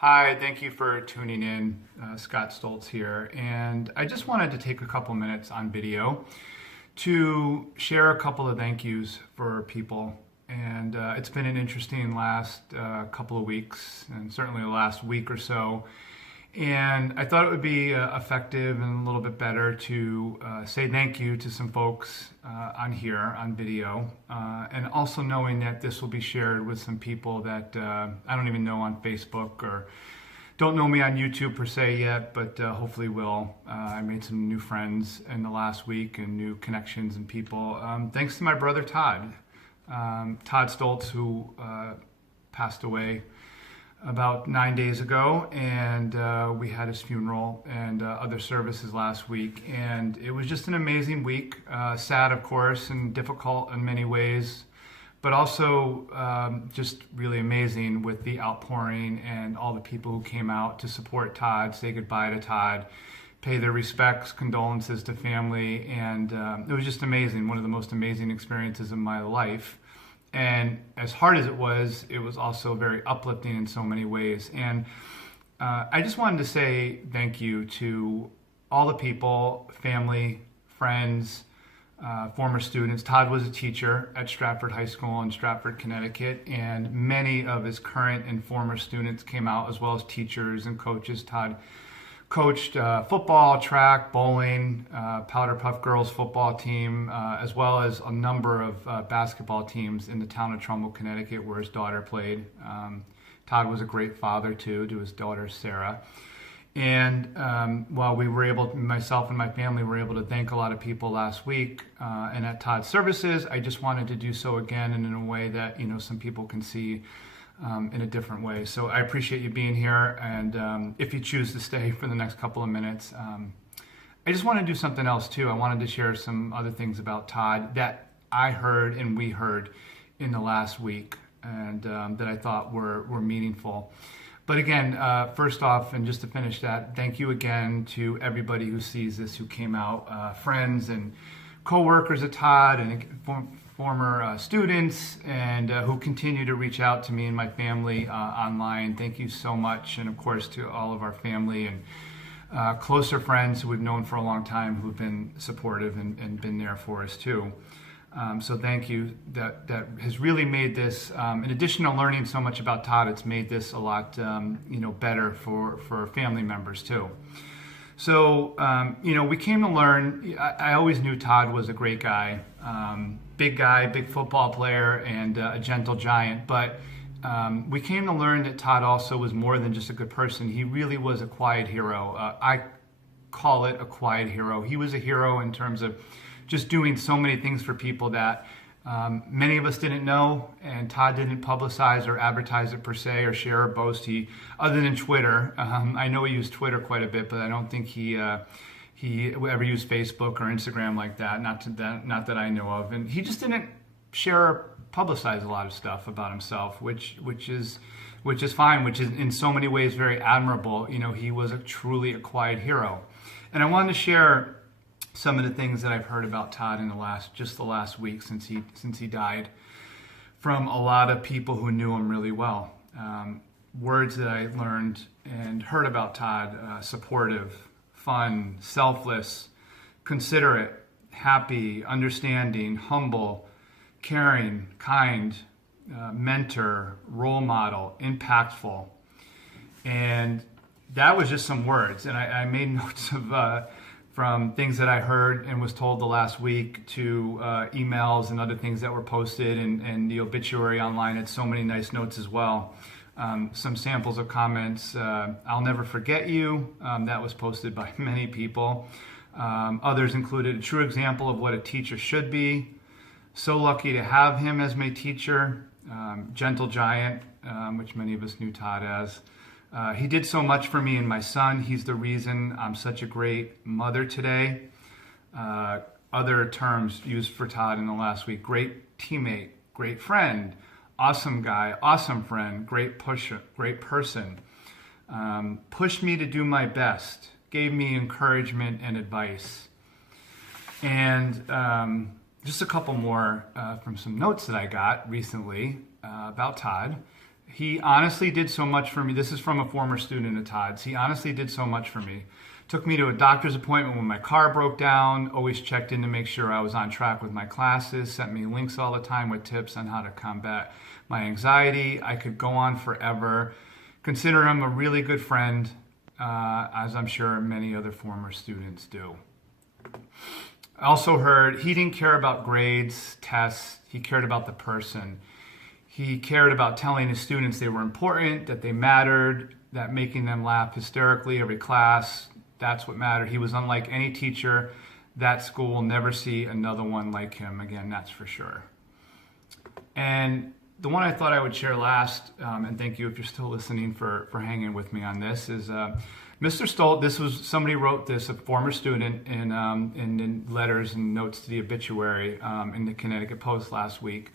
Hi, thank you for tuning in. Scott Stoltz here, and I just wanted to take a couple minutes on video to share a couple of thank yous for people. And it's been an interesting last couple of weeks, and certainly the last week or so. And I thought it would be effective and a little bit better to say thank you to some folks on here on video, and also knowing that this will be shared with some people that I don't even know on Facebook or don't know me on YouTube per se yet, but hopefully will. I made some new friends in the last week and new connections and people. Thanks to my brother Todd, Todd Stoltz, who passed away about 9 days ago, and we had his funeral and other services last week, and it was just an amazing week. Sad, of course, and difficult in many ways, but also just really amazing with the outpouring and all the people who came out to support Todd, say goodbye to Todd, pay their respects, condolences to family, and it was just amazing. One of the most amazing experiences of my life. And as hard as it was also very uplifting in so many ways. And I just wanted to say thank you to all the people, family, friends, former students. Todd was a teacher at Stratford High School in Stratford, Connecticut, and many of his current and former students came out, as well as teachers and coaches. Todd coached football, track, bowling, Powder Puff girls football team, as well as a number of basketball teams in the town of Trumbull, Connecticut, where his daughter played. Todd was a great father, too, to his daughter, Sarah. And while we were able, myself and my family were able to thank a lot of people last week and at Todd's services, I just wanted to do so again and in a way that, some people can see in a different way. So I appreciate you being here, and if you choose to stay for the next couple of minutes, I just want to do something else too. I wanted to share some other things about Todd that I heard and we heard in the last week, and that I thought were meaningful. But again, first off, and just to finish that, thank you again to everybody who sees this, who came out, friends and co-workers of Todd and former students, and who continue to reach out to me and my family online. Thank you so much. And of course to all of our family and closer friends who we've known for a long time, who've been supportive and been there for us too. So thank you. That has really made this, in addition to learning so much about Todd, it's made this a lot better for family members too. So, we came to learn, I always knew Todd was a great guy, big football player, and a gentle giant, but we came to learn that Todd also was more than just a good person. He really was a quiet hero. I call it a quiet hero. He was a hero in terms of just doing so many things for people that many of us didn't know, and Todd didn't publicize or advertise it per se or share or boast. Other than Twitter, I know he used Twitter quite a bit, but I don't think he ever used Facebook or Instagram like that. Not that I know of. And he just didn't share or publicize a lot of stuff about himself, which is fine, which is in so many ways very admirable. He was truly a quiet hero, and I wanted to share some of the things that I've heard about Todd in the last week since he died, from a lot of people who knew him really well. Words that I learned and heard about Todd: supportive, fun, selfless, considerate, happy, understanding, humble, caring, kind, mentor, role model, impactful. And that was just some words, and I made notes of from things that I heard and was told the last week, to emails and other things that were posted, and the obituary online had so many nice notes as well. Some samples of comments: "I'll never forget you." That was posted by many people. Others included: "A true example of what a teacher should be. So lucky to have him as my teacher." Gentle giant, which many of us knew Todd as. "He did so much for me and my son. He's the reason I'm such a great mother today." Other terms used for Todd in the last week: great teammate, great friend, awesome guy, awesome friend, great pusher, great person. Pushed me to do my best, gave me encouragement and advice. And just a couple more from some notes that I got recently about Todd. He honestly did so much for me. This is from a former student of Todd's. He honestly did so much for me. Took me to a doctor's appointment when my car broke down, always checked in to make sure I was on track with my classes, sent me links all the time with tips on how to combat my anxiety. I could go on forever. Consider him a really good friend, as I'm sure many other former students do. I also heard he didn't care about grades, tests. He cared about the person. He cared about telling his students they were important, that they mattered, that making them laugh hysterically every class, that's what mattered. He was unlike any teacher. That school will never see another one like him again, that's for sure. And the one I thought I would share last, and thank you if you're still listening for hanging with me on this, is Mr. Stolt. This was, somebody wrote this, a former student, in letters and notes to the obituary in the Connecticut Post last week.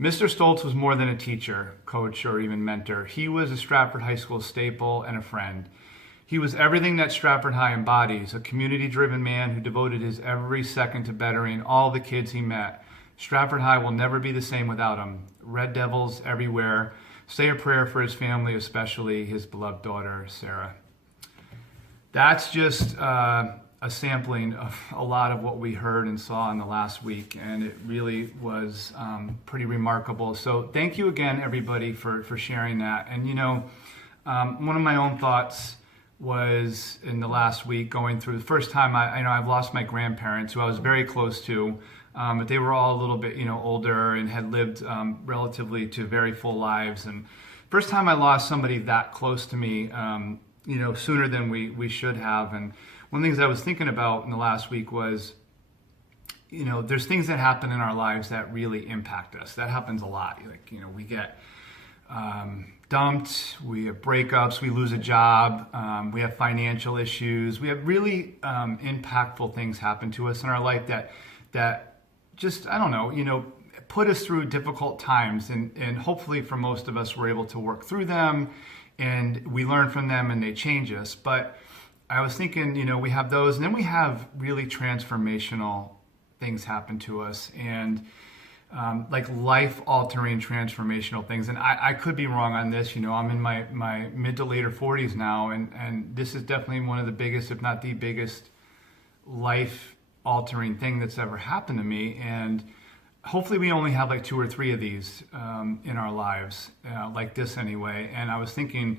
Mr. Stoltz was more than a teacher, coach, or even mentor. He was a Stratford High School staple and a friend. He was everything that Stratford High embodies, a community-driven man who devoted his every second to bettering all the kids he met. Stratford High will never be the same without him. Red Devils everywhere. Say a prayer for his family, especially his beloved daughter, Sarah. That's just a sampling of a lot of what we heard and saw in the last week, and it really was pretty remarkable. So thank you again, everybody, for sharing that. And you know, one of my own thoughts was in the last week going through the first time I've lost my grandparents, who I was very close to, but they were all a little bit older and had lived relatively to very full lives. And first time I lost somebody that close to me, sooner than we should have. And one of the things I was thinking about in the last week was, there's things that happen in our lives that really impact us. That happens a lot. Like, we get dumped, we have breakups, we lose a job, we have financial issues. We have really impactful things happen to us in our life that just, put us through difficult times. And hopefully for most of us, we're able to work through them and we learn from them and they change us. But I was thinking, we have those, and then we have really transformational things happen to us, and like life-altering transformational things. And I could be wrong on this. I'm in my mid to later 40s now, and this is definitely one of the biggest, if not the biggest, life-altering thing that's ever happened to me. And hopefully we only have like 2 or 3 of these in our lives, like this anyway. And I was thinking,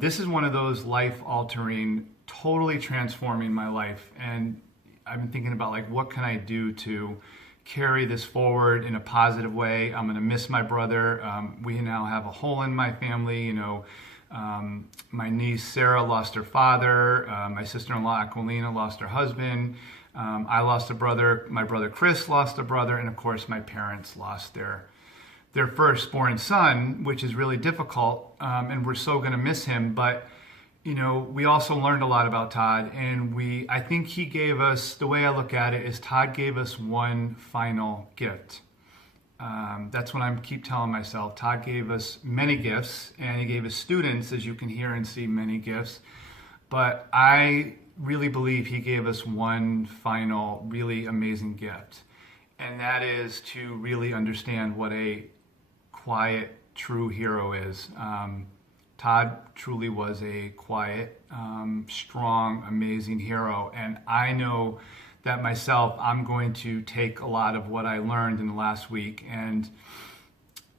this is one of those life-altering, totally transforming my life. And I've been thinking about, like, what can I do to carry this forward in a positive way? I'm going to miss my brother. We now have a hole in my family. My niece Sarah lost her father. My sister-in-law Aquilina lost her husband. I lost a brother. My brother Chris lost a brother. And of course, my parents lost their firstborn son, which is really difficult, and we're so going to miss him. But we also learned a lot about Todd, and I think he gave us, the way I look at it is, Todd gave us one final gift. That's what I keep telling myself. Todd gave us many gifts, and he gave his students, as you can hear and see, many gifts. But I really believe he gave us one final, really amazing gift, and that is to really understand what a quiet, true hero is. Todd truly was a quiet, strong, amazing hero. And I know that myself, I'm going to take a lot of what I learned in the last week, and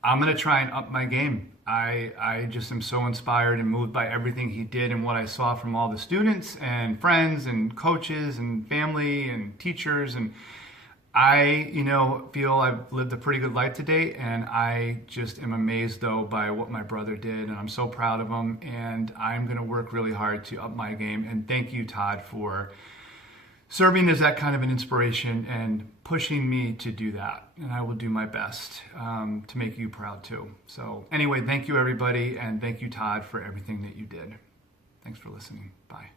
I'm going to try and up my game. I just am so inspired and moved by everything he did and what I saw from all the students and friends and coaches and family and teachers. And I, feel I've lived a pretty good life to date, and I just am amazed, though, by what my brother did, and I'm so proud of him, and I'm going to work really hard to up my game. And thank you, Todd, for serving as that kind of an inspiration and pushing me to do that. And I will do my best to make you proud, too. So anyway, thank you, everybody, and thank you, Todd, for everything that you did. Thanks for listening. Bye.